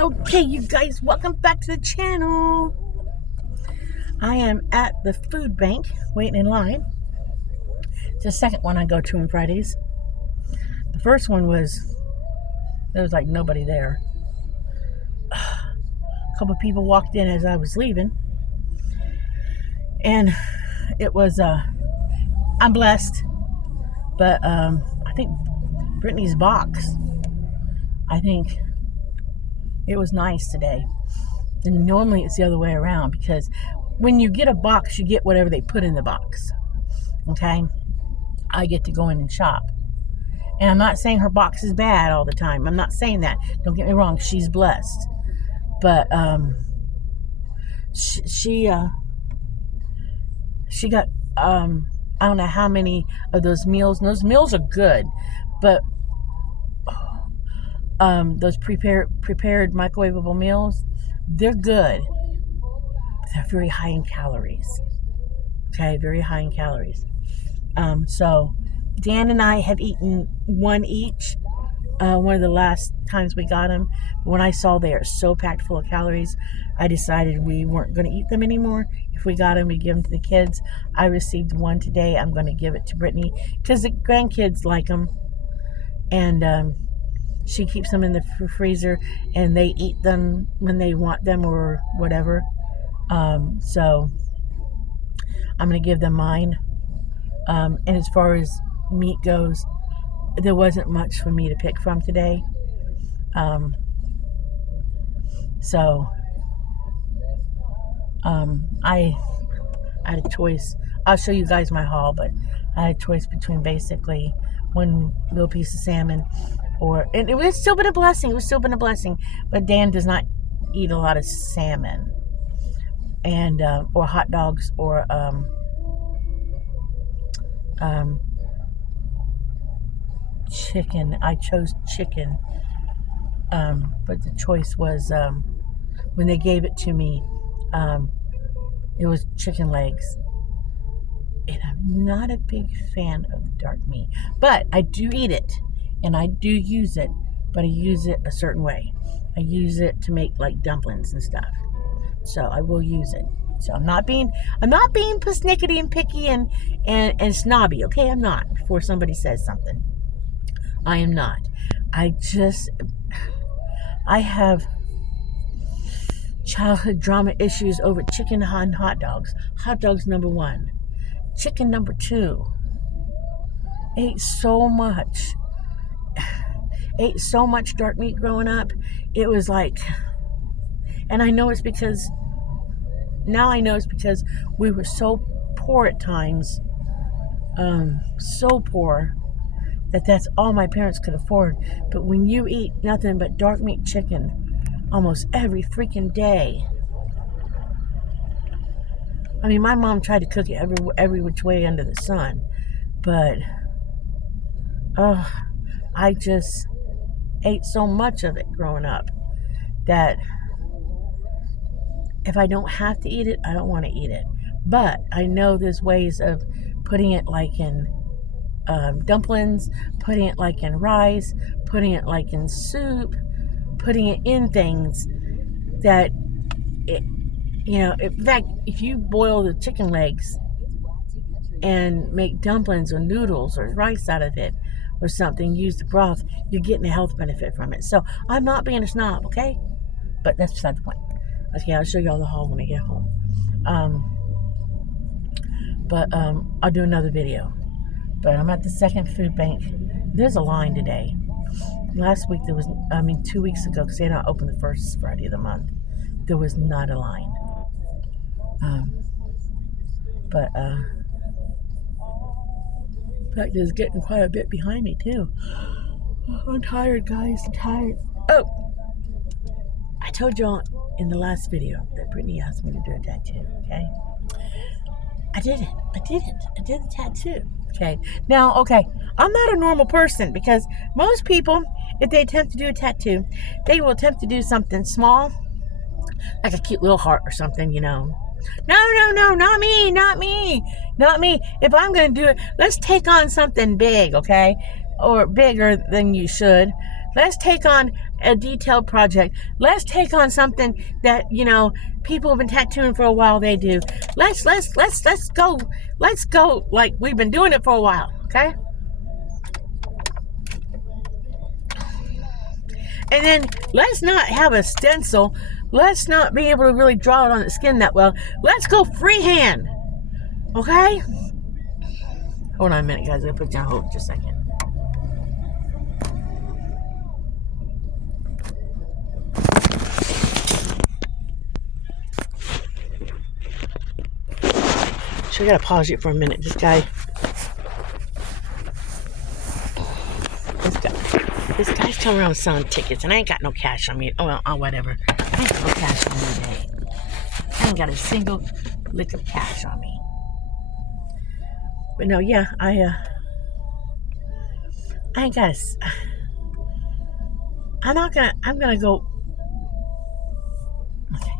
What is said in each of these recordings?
Okay, you guys, welcome back to the channel. I am at the food bank waiting in line. It's the second one I go to on Fridays. The first one there was like nobody there. A couple people walked in as I was leaving, and it was I'm blessed, but I think Brittany's box, I think it was nice today. And normally it's the other way around, because when you get a box, you get whatever they put in the box. Okay? I get to go in and shop. And I'm not saying her box is bad all the time. I'm not saying that. Don't get me wrong. She's blessed. But she got I don't know how many of those meals. And those meals are good, but those prepared microwavable meals, they're good, but they're very high in calories. Okay, very high in calories. So Dan and I have eaten one each. One of the last times we got them. But when I saw they are so packed full of calories, I decided we weren't going to eat them anymore. If we got them, we give them to the kids. I received one today. I'm going to give it to Brittany because the grandkids like them, and she keeps them in the freezer, and they eat them when they want them or whatever. So I'm going to give them mine. And as far as meat goes, there wasn't much for me to pick from today. I had a choice. I'll show you guys my haul, but I had a choice between basically one little piece of salmon, and it was still been a blessing. It was still been a blessing. But Dan does not eat a lot of salmon, and or hot dogs, or chicken. I chose chicken, but the choice was when they gave it to me, it was chicken legs, and I'm not a big fan of the dark meat, but I do eat it and I do use it, but I use it a certain way. I use it to make like dumplings and stuff, so I will use it. So I'm not being persnickety and picky and snobby. Okay, I'm not. Before somebody says something, I am not. I have childhood drama issues over chicken and hot dogs. Hot dogs number 1, chicken number 2. Ate so much dark meat growing up. It was like, and I know it's because we were so poor at times, so poor that's all my parents could afford. But when you eat nothing but dark meat chicken almost every freaking day, I mean, my mom tried to cook it every which way under the sun, but I just ate so much of it growing up that if I don't have to eat it, I don't want to eat it. But I know there's ways of putting it like in dumplings, putting it like in rice, putting it like in soup, putting it in things that in fact, if you boil the chicken legs and make dumplings or noodles or rice out of it or something, use the broth, you're getting a health benefit from it. So I'm not being a snob, okay? But that's beside the point. Okay, I'll show you all the haul when I get home. I'll do another video. But I'm at the second food bank. There's a line today. Last week 2 weeks ago, because they're not open the first Friday of the month, there was not a line. In fact, it's getting quite a bit behind me too. I'm tired, guys. I'm tired. Oh, I told y'all in the last video that Brittany asked me to do a tattoo. Okay, I did it. I did the tattoo. Okay. Now, okay, I'm not a normal person, because most people, if they attempt to do a tattoo, they will attempt to do something small, like a cute little heart or something, No, not me. If I'm going to do it, let's take on something big, okay? Or bigger than you should. Let's take on a detailed project. Let's take on something that, people have been tattooing for a while. They do. Let's go. Let's go like we've been doing it for a while. Okay. And then let's not have a stencil. Let's not be able to really draw it on the skin that well. Let's go freehand. Okay? Hold on a minute, guys. I'm going to put you on hold just a second. So I got to pause it for a minute. This guy's coming around selling tickets, and I ain't got no cash on me. Oh, whatever. I ain't got no cash on me today. I ain't got a single lick of cash on me. But no, yeah, I ain't got I'm gonna go. Okay.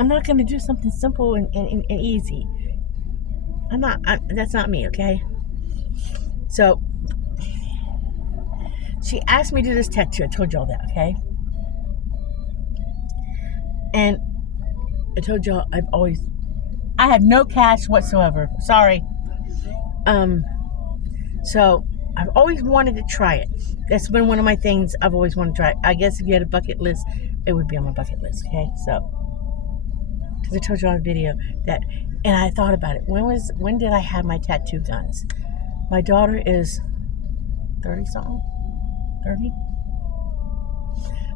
I'm not gonna do something simple and easy. That's not me, okay? So, she asked me to do this tattoo. I told y'all that, okay? And I told y'all I have no cash whatsoever. Sorry. So I've always wanted to try it. That's been one of my things I've always wanted to try. I guess if you had a bucket list, it would be on my bucket list, okay? So, because I told you on a video that, and I thought about it. When did I have my tattoo guns? My daughter is 30 something? 30?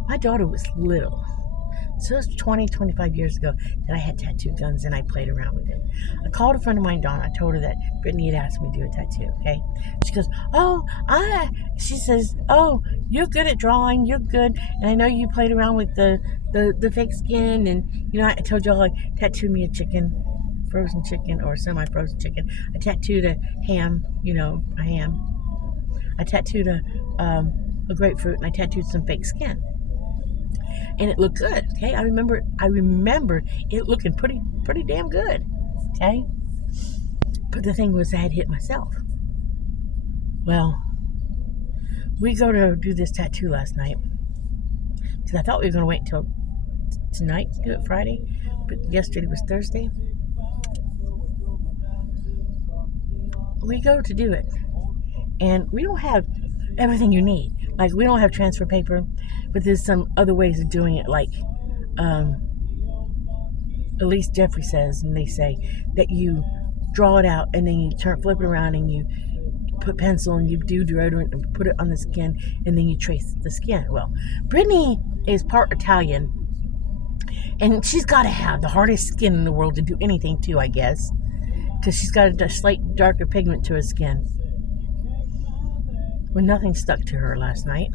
My daughter was little. So it was 20, 25 years ago that I had tattoo guns and I played around with it. I called a friend of mine, Dawn. I told her that Brittany had asked me to do a tattoo, okay? She goes, she says, you're good at drawing, you're good. And I know you played around with the fake skin. And, I told y'all I tattooed me a chicken, frozen chicken or semi-frozen chicken. I tattooed a ham, a ham. I tattooed a grapefruit and I tattooed some fake skin. And it looked good, okay? I remember it looking pretty damn good, okay? But the thing was I had hit myself. Well, we go to do this tattoo last night because I thought we were going to wait until tonight to do it Friday, but yesterday was Thursday. We go to do it, and we don't have everything you need. Like, we don't have transfer paper, but there's some other ways of doing it, like, at least Jeffrey says, and they say, that you draw it out, and then you flip it around, and you put pencil, and you do deodorant, and put it on the skin, and then you trace the skin. Well, Brittany is part Italian, and she's got to have the hardest skin in the world to do anything to, I guess, because she's got a slight darker pigment to her skin. When nothing stuck to her last night.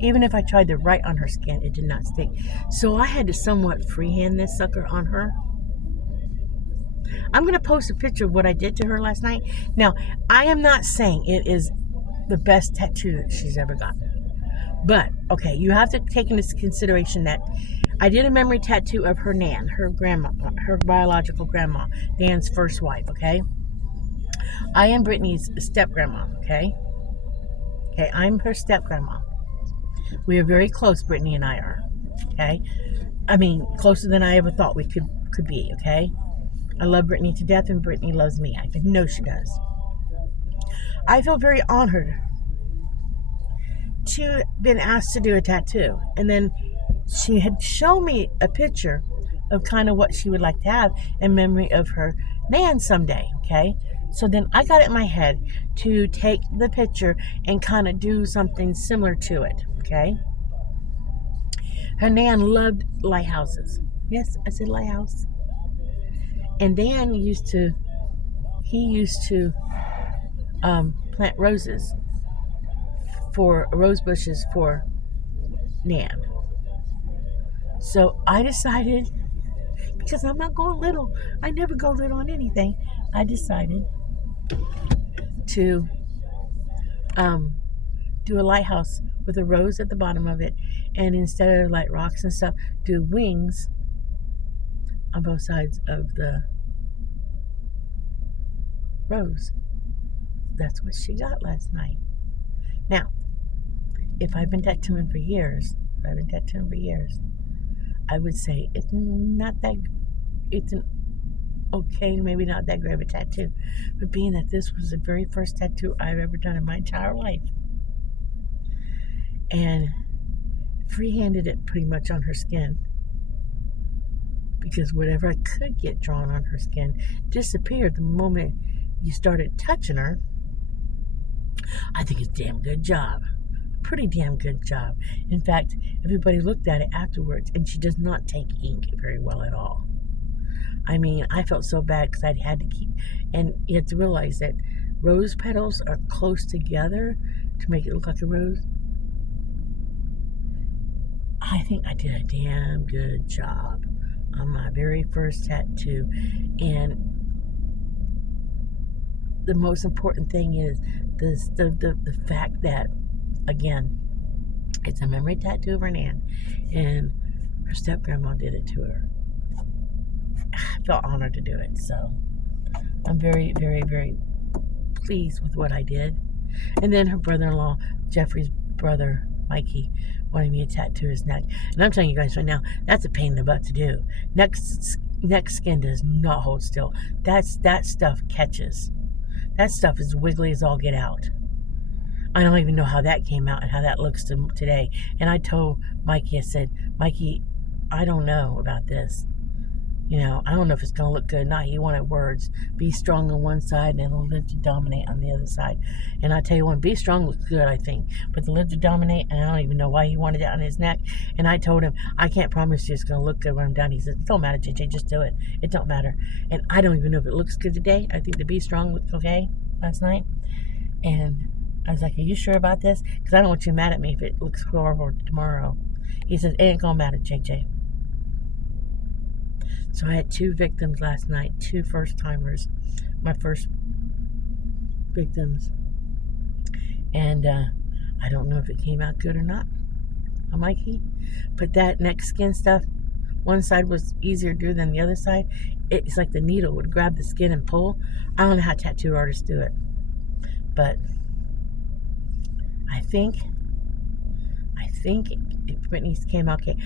Even if I tried to write on her skin, it did not stick. So I had to somewhat freehand this sucker on her. I'm going to post a picture of what I did to her last night. Now, I am not saying it is the best tattoo that she's ever gotten. But, okay, you have to take into consideration that I did a memory tattoo of her Nan, her grandma, her biological grandma, Nan's first wife, okay? I am Brittany's step-grandma, okay? Okay, I'm her step-grandma. We are very close, Brittany and I are, okay? I mean, closer than I ever thought we could be, okay? I love Brittany to death, and Brittany loves me. I know she does. I feel very honored to have been asked to do a tattoo. And then she had shown me a picture of kind of what she would like to have in memory of her Nan someday, okay? So then I got it in my head to take the picture and kind of do something similar to it, okay? Her Nan loved lighthouses. Yes, I said lighthouse. And Dan used to plant rose bushes for Nan. So I decided, because I'm not going little, I never go little on anything, I decided to do a lighthouse with a rose at the bottom of it, and instead of like rocks and stuff, do wings on both sides of the rose. That's what she got last night. Now, if I've been tattooing for years, I would say it's not that, it's an okay, maybe not that great of a tattoo. But being that this was the very first tattoo I've ever done in my entire life, and freehanded it pretty much on her skin, because whatever I could get drawn on her skin disappeared the moment you started touching her. I think it's a damn good job. Pretty damn good job. In fact, everybody looked at it afterwards, and she does not take ink very well at all. I mean, I felt so bad because I had to keep, and you have to realize that rose petals are close together to make it look like a rose. I think I did a damn good job on my very first tattoo. And the most important thing is the fact that, again, it's a memory tattoo of her Nan, and her step-grandma did it to her. I felt honored to do it, so I'm very, very, very pleased with what I did. And then her brother-in-law, Jeffrey's brother, Mikey, wanted me to tattoo his neck. And I'm telling you guys right now, that's a pain in the butt to do. Neck skin does not hold still. That stuff catches. That stuff is wiggly as all get out. I don't even know how that came out and how that looks today. And I told Mikey, I said, Mikey, I don't know about this. You know, I don't know if it's going to look good or not. He wanted words. Be strong on one side and live to dominate on the other side. And I tell you what, be strong looks good, I think. But to live to dominate, and I don't even know why he wanted that on his neck. And I told him, I can't promise you it's going to look good when I'm done. He said, it don't matter, JJ, just do it. It don't matter. And I don't even know if it looks good today. I think the be strong looked okay last night. And I was like, are you sure about this? Because I don't want you mad at me if it looks horrible tomorrow. He says, it ain't going to matter, JJ. So I had 2 victims last night, 2 first-timers, my first victims. And I don't know if it came out good or not on Mikey. But that neck skin stuff, one side was easier to do than the other side. It's like the needle would grab the skin and pull. I don't know how tattoo artists do it. But I think Brittany's came out okay.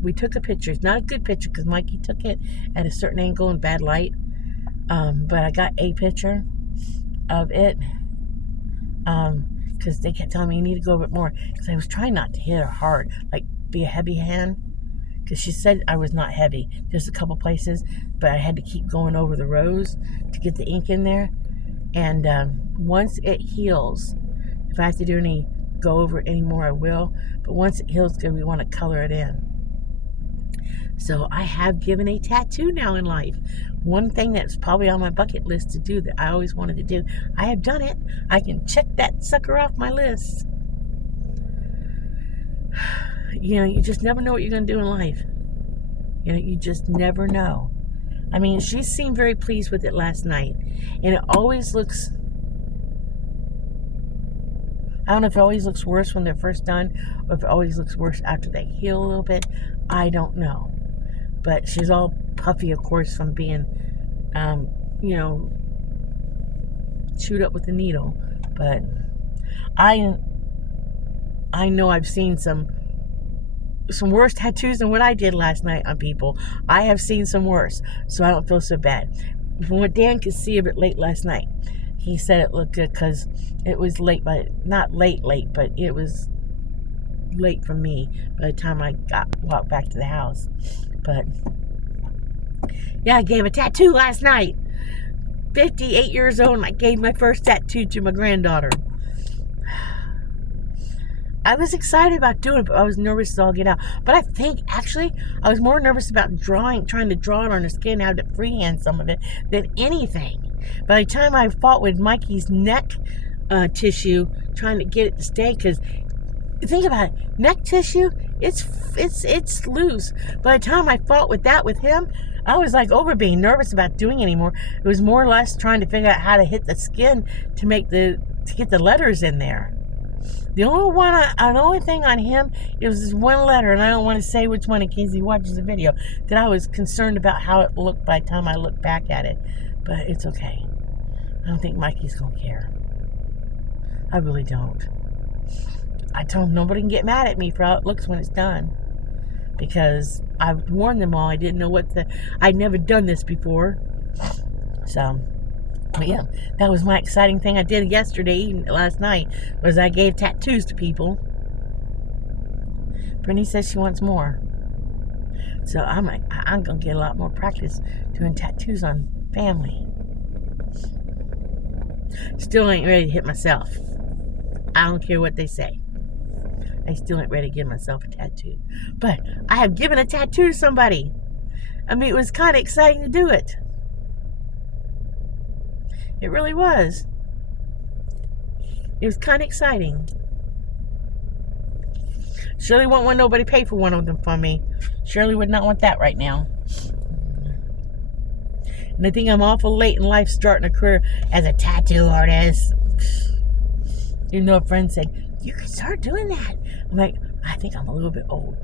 We took a picture. It's not a good picture because Mikey took it at a certain angle in bad light. But I got a picture of it. Because they kept telling me you need to go a bit more. Because I was trying not to hit her hard. Like, be a heavy hand. Because she said I was not heavy. Just a couple places. But I had to keep going over the rose to get the ink in there. And once it heals, if I have to do go over it anymore, I will. But once it heals good, we want to color it in. So I have given a tattoo now in life. One thing that's probably on my bucket list to do that I always wanted to do, I have done it. I can check that sucker off my list. You know, you just never know what you're going to do in life. You know, you just never know. I mean, she seemed very pleased with it last night. And it always looks, I don't know if it always looks worse when they're first done, or if it always looks worse after they heal a little bit. I don't know. But she's all puffy, of course, from being, you know, chewed up with the needle. But I know I've seen some worse tattoos than what I did last night on people. I have seen some worse, so I don't feel so bad. From what Dan could see of it late last night, he said it looked good because it was late, but not late, but it was late for me by the time I walked back to the house. But yeah, I gave a tattoo last night. 58 years old, and I gave my first tattoo to my granddaughter. I was excited about doing it, but I was nervous as all get out. But I think, actually, I was more nervous about trying to draw it on her skin, how to freehand some of it, than anything. By the time I fought with Mikey's neck tissue, trying to get it to stay, because think about it, neck tissue, it's loose. By the time I fought with that with him, I was like over being nervous about doing anymore. It was more or less trying to figure out how to hit the skin to get the letters in there. The only thing on him, it was this one letter, and I don't want to say which one in case he watches the video, that I was concerned about how it looked by the time I looked back at it. But it's okay. I don't think Mikey's going to care. I really don't. I told him nobody can get mad at me for how it looks when it's done. Because I warned them all. I didn't know I'd never done this before. So, but yeah, that was my exciting thing I did last night, was I gave tattoos to people. Brittany says she wants more. So I'm going to get a lot more practice doing tattoos on family. Still ain't ready to hit myself. I don't care what they say. I still ain't ready to give myself a tattoo. But I have given a tattoo to somebody. I mean, it was kind of exciting to do it. It really was. It was kind of exciting. Shirley won't want nobody to pay for one of them for me. Shirley would not want that right now. And I think I'm awful late in life starting a career as a tattoo artist. Even though a friend said, you can start doing that. I'm like, I think I'm a little bit old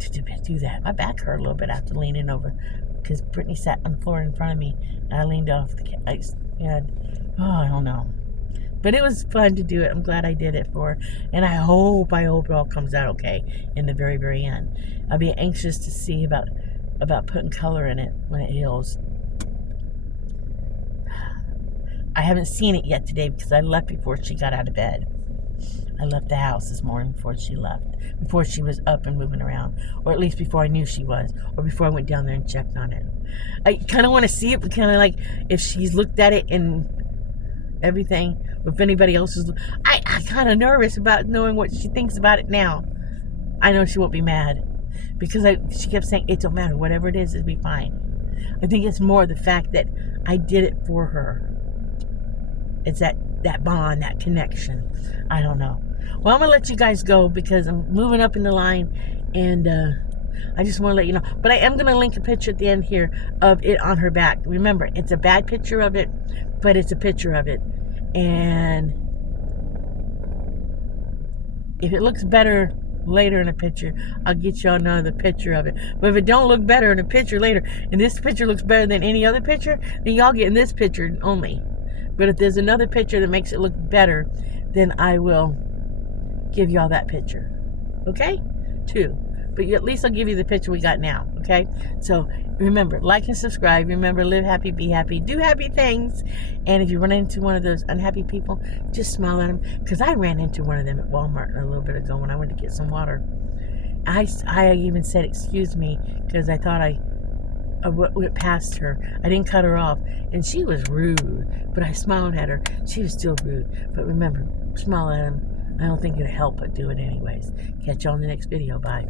to do that. My back hurt a little bit after leaning over because Brittany sat on the floor in front of me and I leaned off the I don't know. But it was fun to do it. I'm glad I did it for her. And I hope it all comes out okay in the very, very end. I'll be anxious to see about putting color in it when it heals. I haven't seen it yet today because I left before she got out of bed. I left the house this morning before she left. Before she was up and moving around. Or at least before I knew she was. Or before I went down there and checked on it. I kind of want to see it, but kind of like if she's looked at it and everything. Or if anybody else is... I'm kind of nervous about knowing what she thinks about it now. I know she won't be mad. Because she kept saying, it don't matter. Whatever it is, it'll be fine. I think it's more the fact that I did it for her. It's that bond, that connection. I don't know. Well, I'm going to let you guys go because I'm moving up in the line. And I just want to let you know. But I am going to link a picture at the end here of it on her back. Remember, it's a bad picture of it, but it's a picture of it. And if it looks better later in a picture, I'll get y'all another picture of it. But if it don't look better in a picture later, and this picture looks better than any other picture, then y'all get in this picture only. But if there's another picture that makes it look better, then I will give y'all that picture. Okay? 2. But at least I'll give you the picture we got now. Okay? So remember, like and subscribe. Remember, live happy, be happy, do happy things. And if you run into one of those unhappy people, just smile at them. Because I ran into one of them at Walmart a little bit ago when I went to get some water. I even said, excuse me, because I thought I went past her. I didn't cut her off. And she was rude. But I smiled at her. She was still rude. But remember, smile at them. I don't think it'll help, but do it anyways. Catch you on the next video. Bye.